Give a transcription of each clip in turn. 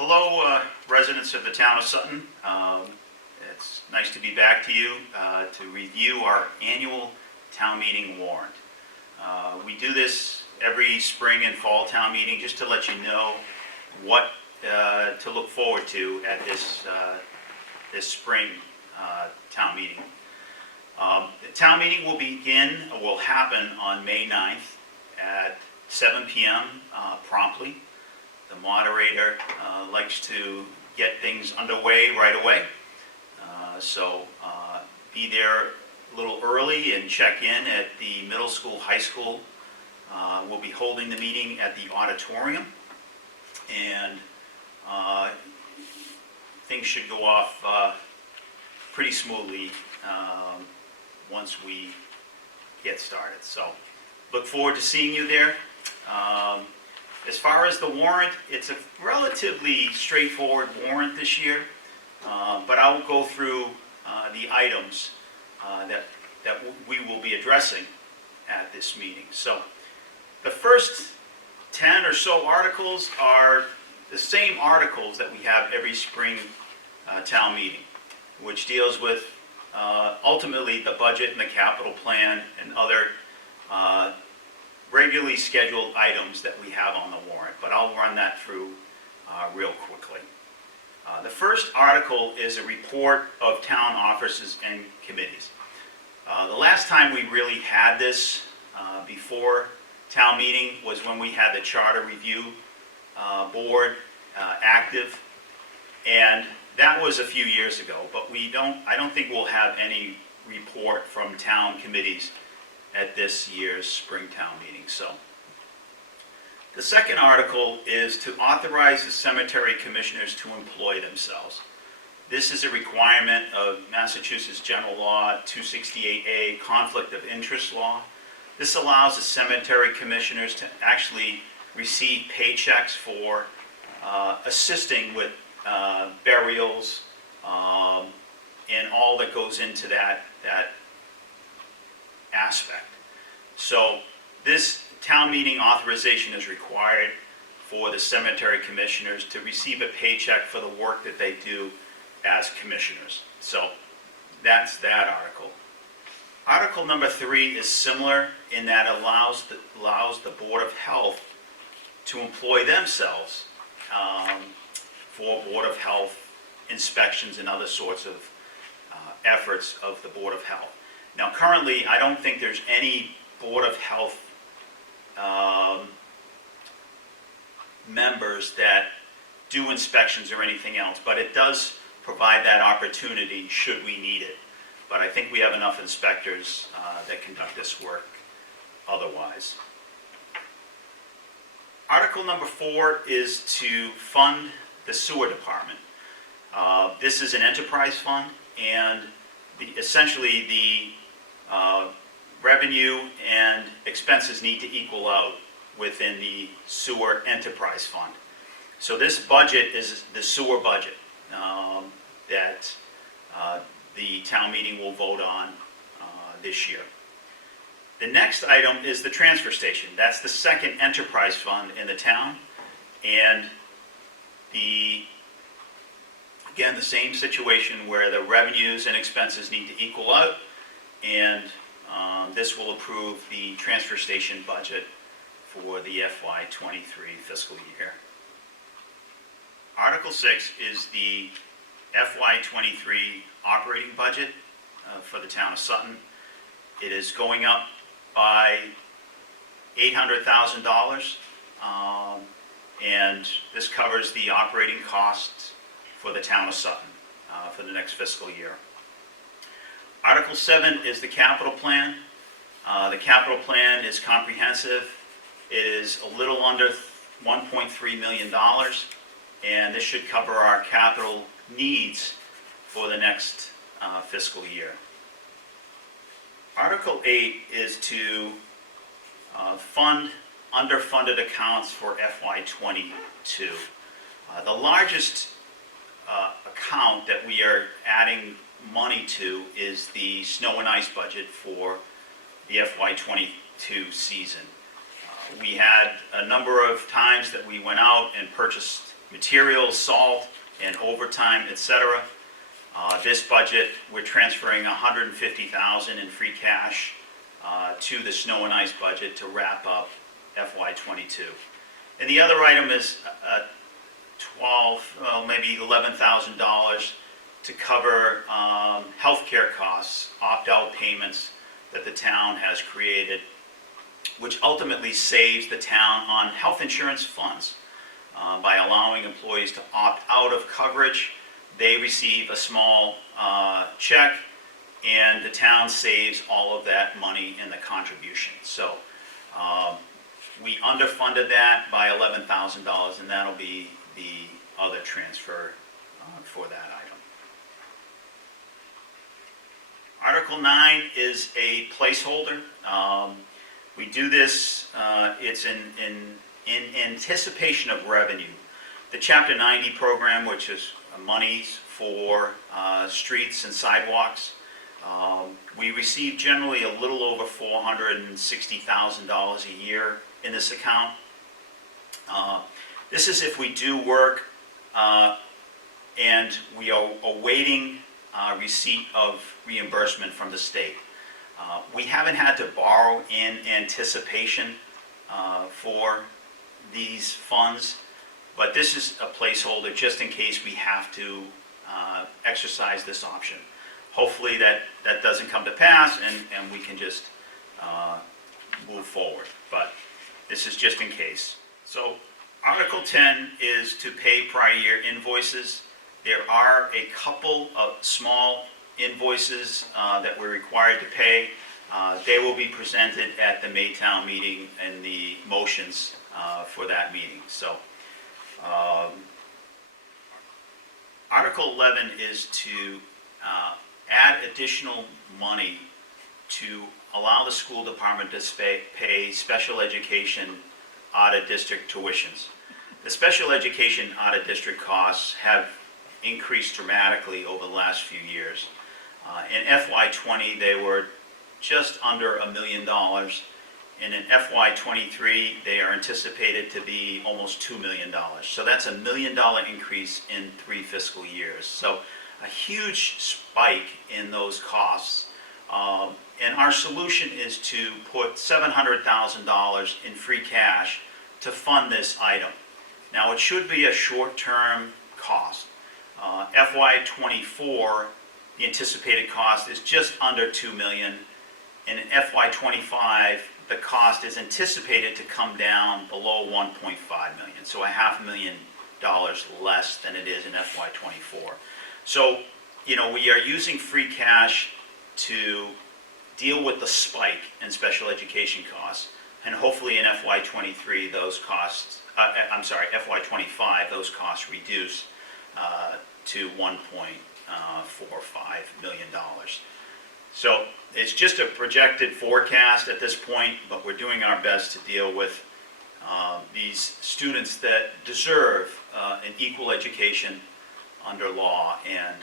Hello, residents of the town of Sutton. It's nice to be back to you to review our annual town meeting warrant. We do this every spring and fall town meeting just to let you know what to look forward to at this spring town meeting. The town meeting will happen on May 9th at 7 p.m. Promptly. The moderator likes to get things underway right away. So be there a little early and check in at the middle school, high school. We'll be holding the meeting at the Auditorium. And things should go off pretty smoothly once we get started. So look forward to seeing you there. As far as the warrant, it's a relatively straightforward warrant this year, but I'll go through the items that we will be addressing at this meeting. So the first 10 or so articles are the same articles that we have every spring town meeting, which deals with ultimately the budget and the capital plan and other regularly scheduled items that we have on the warrant, but I'll run that through real quickly. The first article is a report of town offices and committees. The last time we really had this before town meeting was when we had the Charter Review Board active, and that was a few years ago, but I don't think we'll have any report from town committees at this year's Springtown meeting. So the second article is to authorize the cemetery commissioners to employ themselves. This is a requirement of Massachusetts General Law 268A, Conflict of Interest Law. This allows the cemetery commissioners to actually receive paychecks for assisting with burials and all that goes into that aspect. So this town meeting authorization is required for the cemetery commissioners to receive a paycheck for the work that they do as commissioners. So that's that article. Article number 3 is similar in that it allows the Board of Health to employ themselves for Board of Health inspections and other sorts of efforts of the Board of Health. Now currently, I don't think there's any Board of Health members that do inspections or anything else, but it does provide that opportunity should we need it. But I think we have enough inspectors that conduct this work otherwise. Article number 4 is to fund the sewer department. This is an enterprise fund, and essentially the revenue and expenses need to equal out within the sewer enterprise fund. So this budget is the sewer budget that the town meeting will vote on this year. The next item is the transfer station. That's the second enterprise fund in the town, and again, the same situation where the revenues and expenses need to equal out, and this will approve the transfer station budget for the FY23 fiscal year. Article 6 is the FY23 operating budget for the town of Sutton. It is going up by $800,000, and this covers the operating costs for the town of Sutton for the next fiscal year. Article 7 is the capital plan. The capital plan is comprehensive. It is a little under $1.3 million, and this should cover our capital needs for the next fiscal year. Article 8 is to fund underfunded accounts for FY22. The largest account that we are adding money to is the snow and ice budget for the FY22 season. We had a number of times that we went out and purchased materials, salt, and overtime, etc. This budget, we're transferring $150,000 in free cash to the snow and ice budget to wrap up FY22. And the other item is maybe $11,000 to cover healthcare costs, opt-out payments that the town has created, which ultimately saves the town on health insurance funds. By allowing employees to opt out of coverage, they receive a small check, and the town saves all of that money in the contribution. So we underfunded that by $11,000, and that'll be the other transfer for that item. Article 9 is a placeholder. We do this, it's in anticipation of revenue. The Chapter 90 program, which is monies for streets and sidewalks, we receive generally a little over $460,000 a year in this account. This is if we do work and we are awaiting receipt of reimbursement from the state. We haven't had to borrow in anticipation for these funds, but this is a placeholder just in case we have to exercise this option. Hopefully that doesn't come to pass and we can just move forward, but this is just in case. So Article 10 is to pay prior year invoices. There are a couple of small invoices that we're required to pay. They will be presented at the Maytown meeting and the motions for that meeting. So Article 11 is to add additional money to allow the school department to pay special education out-of-district tuitions. The special education out-of-district costs have increased dramatically over the last few years. In FY20, they were just under $1 million, and in FY23, they are anticipated to be almost $2 million. So that's $1 million increase in 3 fiscal years. So a huge spike in those costs. And our solution is to put $700,000 in free cash to fund this item. Now, it should be a short-term cost. FY24, the anticipated cost is just under $2 million, and in FY25, the cost is anticipated to come down below $1.5 million, so $500,000 less than it is in FY24. So, we are using free cash to deal with the spike in special education costs, and hopefully in FY23 those costs, FY25 those costs reduce to $1.45 million. So it's just a projected forecast at this point, but we're doing our best to deal with these students that deserve an equal education under law, and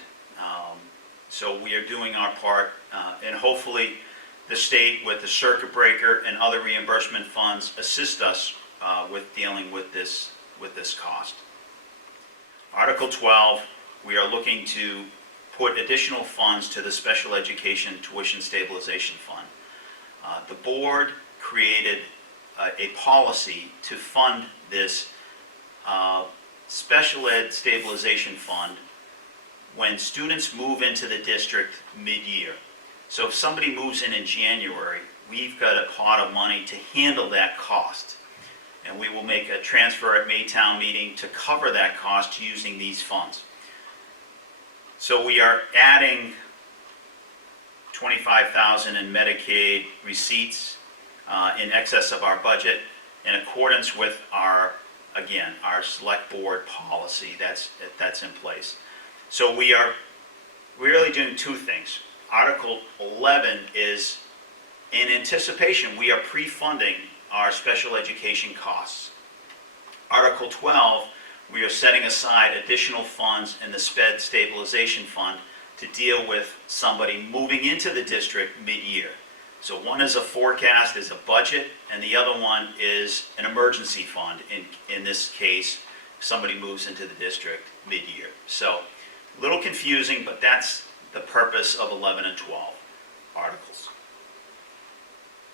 so we are doing our part, and hopefully the state with the circuit breaker and other reimbursement funds assist us with dealing with this cost. Article 12, we are looking to put additional funds to the Special Education Tuition Stabilization Fund. The board created a policy to fund this Special Ed Stabilization Fund when students move into the district mid-year. So if somebody moves in January, we've got a pot of money to handle that cost. And we will make a transfer at Maytown meeting to cover that cost using these funds. So we are adding $25,000 in Medicaid receipts in excess of our budget in accordance with our select board policy that's in place. So we are really doing two things. Article 11 is in anticipation. We are pre-funding our special education costs. Article 12, we are setting aside additional funds in the SPED Stabilization Fund to deal with somebody moving into the district mid-year. So one is a forecast, is a budget, and the other one is an emergency fund in this case. somebody moves into the district mid-year. So a little confusing, but that's the purpose of 11 and 12 articles.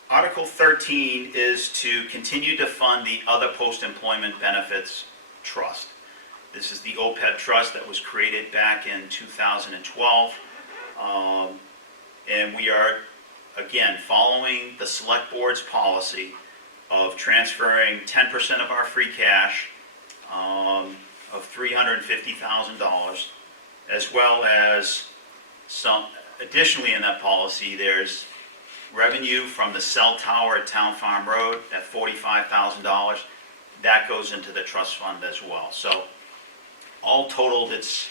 Article 13 is to continue to fund the other post-employment benefits trust. This is the OPEB trust that was created back in 2012. And we are, again, following the select board's policy of transferring 10% of our free cash of $350,000, as well as some, additionally in that policy, there's revenue from the cell tower at Town Farm Road, at $45,000. That goes into the trust fund as well. So all totaled, it's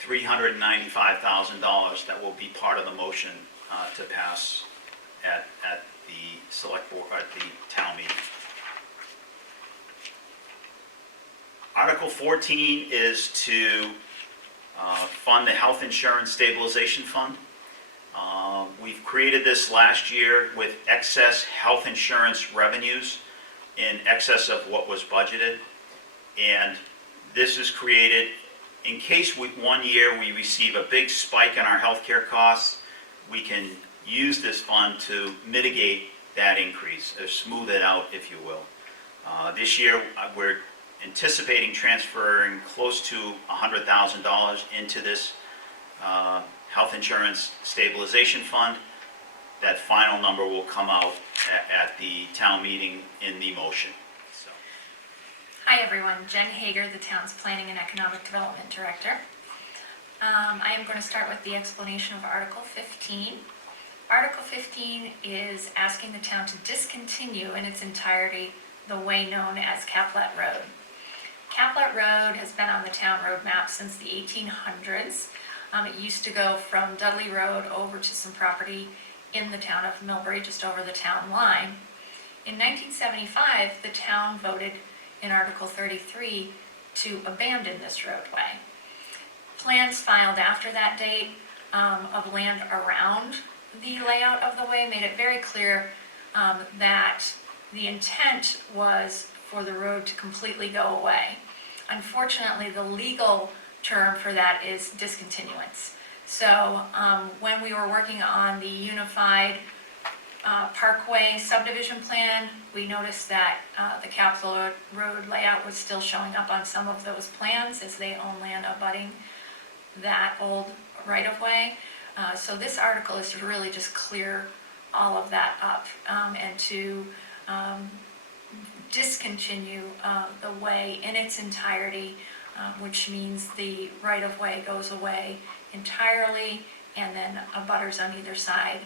$395,000 that will be part of the motion to pass at the select board, at the town meeting. Article 14 is to fund the health insurance stabilization fund. We've created this last year with excess health insurance revenues in excess of what was budgeted. And this is created in case one year we receive a big spike in our healthcare costs, we can use this fund to mitigate that increase, or smooth it out, if you will. This year, we're anticipating transferring close to $100,000 into this health insurance stabilization fund. That final number will come out at the town meeting in the motion. So. Hi everyone, Jen Hager, the town's Planning and Economic Development Director. I am going to start with the explanation of Article 15. Article 15 is asking the town to discontinue in its entirety the way known as Caplet Road. Caplet Road has been on the town road map since the 1800s. It used to go from Dudley Road over to some property in the town of Millbury, just over the town line. In 1975, the town voted in Article 33 to abandon this roadway. Plans filed after that date of land around the layout of the way made it very clear that the intent was for the road to completely go away. Unfortunately, the legal term for that is discontinuance. So when we were working on the Unified Parkway subdivision plan, we noticed that the Caplet Road layout was still showing up on some of those plans as they own land abutting that old right-of-way. So this article is to really just clear all of that up and to discontinue the way in its entirety, which means the right-of-way goes away entirely, and then abutters on either side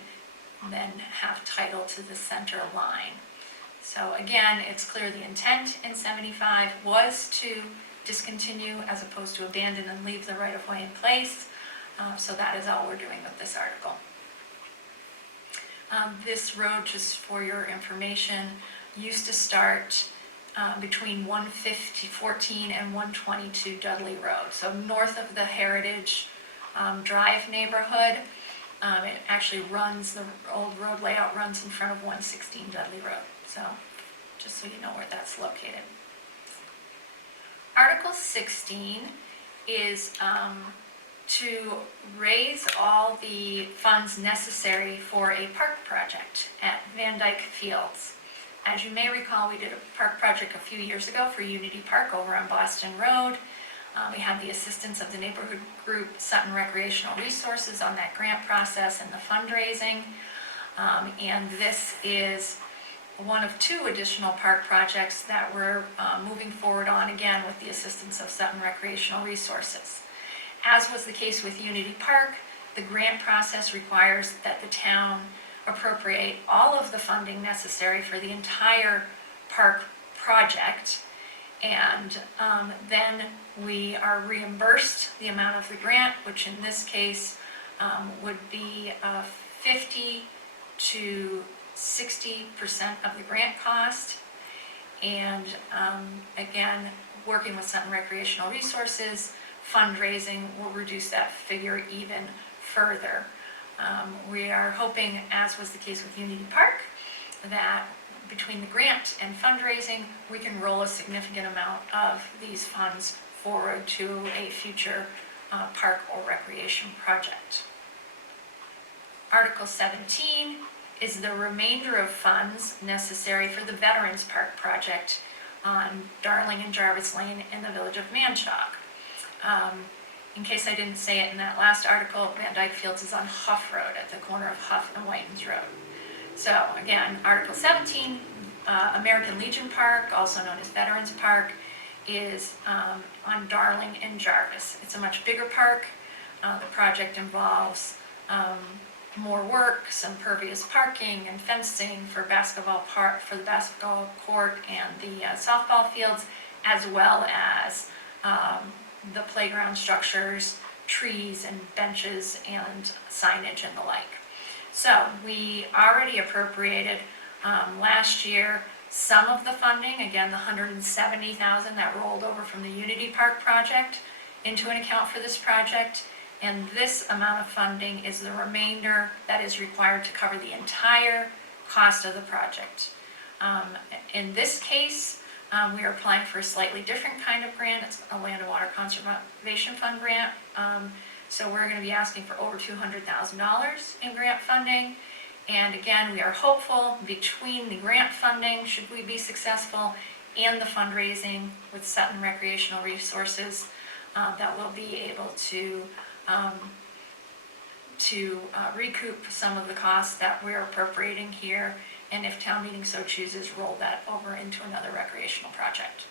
then have title to the center line. So again, it's clear the intent in 75 was to discontinue as opposed to abandon and leave the right-of-way in place. So that is all we're doing with this article. This road, just for your information, used to start between 114 and 122 Dudley Road. So north of the Heritage Drive neighborhood, it actually runs, the old road layout runs in front of 116 Dudley Road. So just so you know where that's located. Article 16 is to raise all the funds necessary for a park project at Van Dyke Fields. As you may recall, we did a park project a few years ago for Unity Park over on Boston Road. We had the assistance of the neighborhood group Sutton Recreational Resources on that grant process and the fundraising. And this is one of two additional park projects that we're moving forward on, again with the assistance of Sutton Recreational Resources. As was the case with Unity Park, the grant process requires that the town appropriate all of the funding necessary for the entire park project, and then we are reimbursed the amount of the grant, which in this case would be 50 to 60% of the grant cost. And again, working with Sutton Recreational Resources, fundraising will reduce that figure even further. We are hoping, as was the case with Unity Park, that between the grant and fundraising, we can roll a significant amount of these funds forward to a future park or recreation project. Article 17 is the remainder of funds necessary for the Veterans Park project on Darling and Jarvis Lane in the village of Manchog. In case I didn't say it in that last article, Van Dyke Fields is on Huff Road at the corner of Huff and Whitens Road. So again, Article 17, American Legion Park, also known as Veterans Park, is on Darling and Jarvis. It's a much bigger park. The project involves more work, some pervious parking and fencing for the basketball court and the softball fields, as well as the playground structures, trees and benches and signage and the like. So we already appropriated last year some of the funding, again the $170,000 that rolled over from the Unity Park project into an account for this project, and this amount of funding is the remainder that is required to cover the entire cost of the project. In this case, we are applying for a slightly different kind of grant. It's a Land and Water Conservation Fund grant. So we're going to be asking for over $200,000 in grant funding. And again, we are hopeful between the grant funding, should we be successful, and the fundraising with Sutton Recreational Resources, that we'll be able to recoup some of the costs that we're appropriating here, and if town meeting so chooses, roll that over into another recreational project.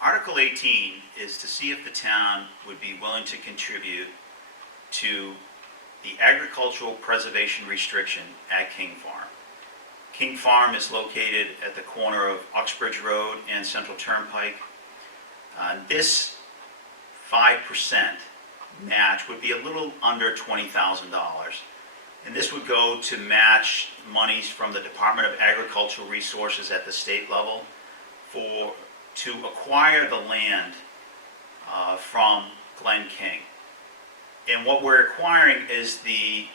Article 18 is to see if the town would be willing to contribute to the agricultural preservation restriction at King Farm. King Farm is located at the corner of Uxbridge Road and Central Turnpike. This 5% match would be a little under $20,000. And this would go to match monies from the Department of Agricultural Resources at the state level to acquire the land from Glen King. And what we're acquiring is the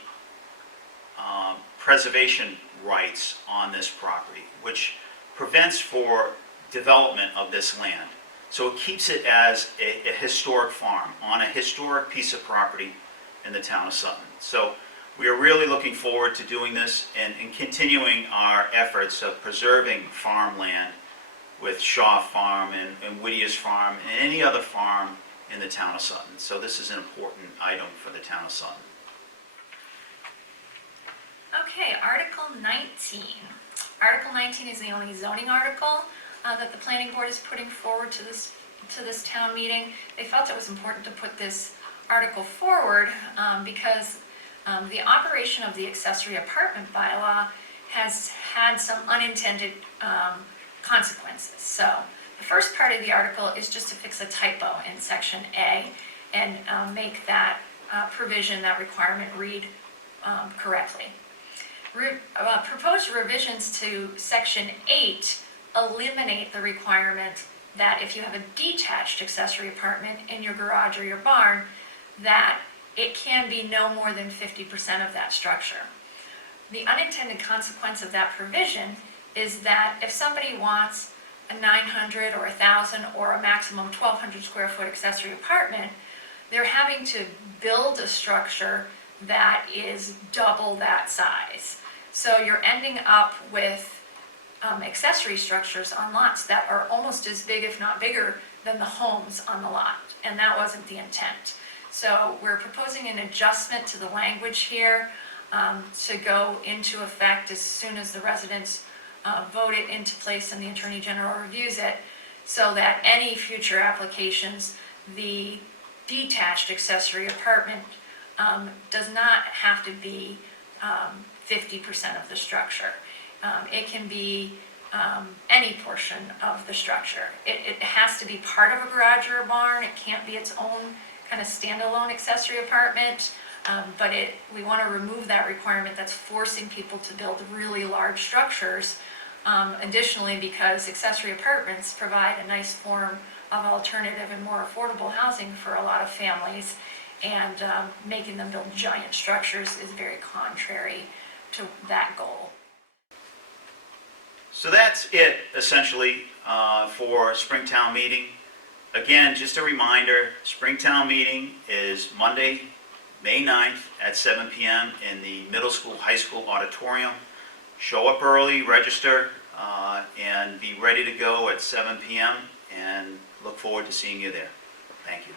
preservation rights on this property, which prevents for development of this land. So it keeps it as a historic farm on a historic piece of property in the town of Sutton. So we are really looking forward to doing this and continuing our efforts of preserving farmland with Shaw Farm and Whittier's Farm and any other farm in the town of Sutton. So this is an important item for the town of Sutton. Okay, Article 19. Article 19 is the only zoning article that the planning board is putting forward to this town meeting. They felt it was important to put this article forward because the operation of the accessory apartment bylaw has had some unintended consequences. So the first part of the article is just to fix a typo in section A and make that provision, that requirement, read correctly. Proposed revisions to section 8 eliminate the requirement that if you have a detached accessory apartment in your garage or your barn, that it can be no more than 50% of that structure. The unintended consequence of that provision is that if somebody wants a 900 or 1,000 or a maximum 1,200 square foot accessory apartment, they're having to build a structure that is double that size. So you're ending up with accessory structures on lots that are almost as big, if not bigger, than the homes on the lot, and that wasn't the intent. So we're proposing an adjustment to the language here to go into effect as soon as the residents vote it into place and the Attorney General reviews it, so that any future applications, the detached accessory apartment does not have to be 50% of the structure. It can be any portion of the structure. It has to be part of a garage or a barn. It can't be its own kind of standalone accessory apartment, but we want to remove that requirement that's forcing people to build really large structures. Additionally, because accessory apartments provide a nice form of alternative and more affordable housing for a lot of families, and making them build giant structures is very contrary to that goal. So that's it, essentially, for Springtown meeting. Again, just a reminder, Springtown meeting is Monday, May 9th at 7 p.m. in the middle school, high school auditorium. Show up early, register, and be ready to go at 7 p.m. and look forward to seeing you there. Thank you.